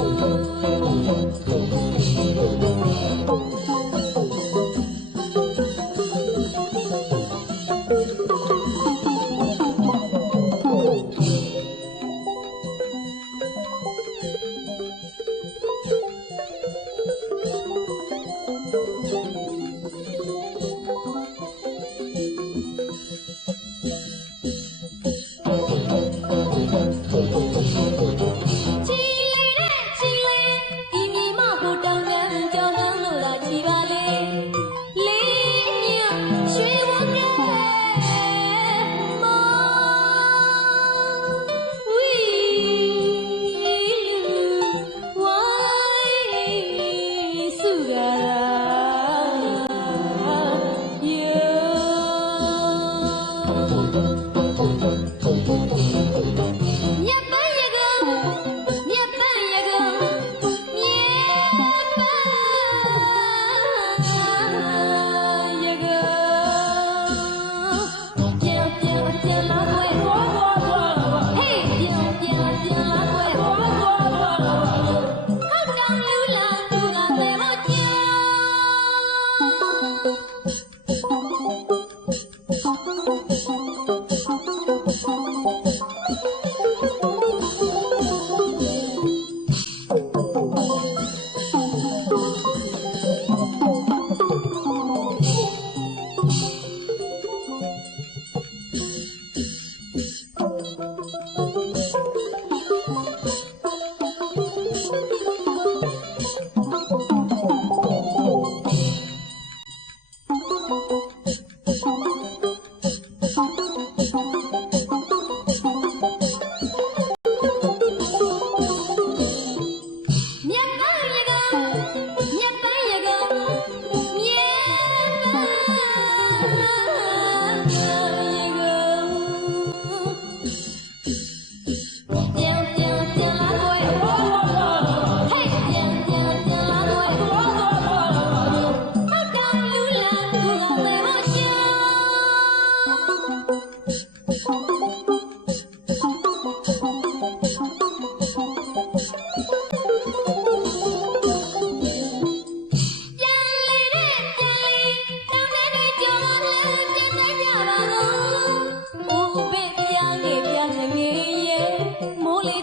Oh, oh, oh, oh, oh. Oh, baby, I'm a young girl, yeah. Molly,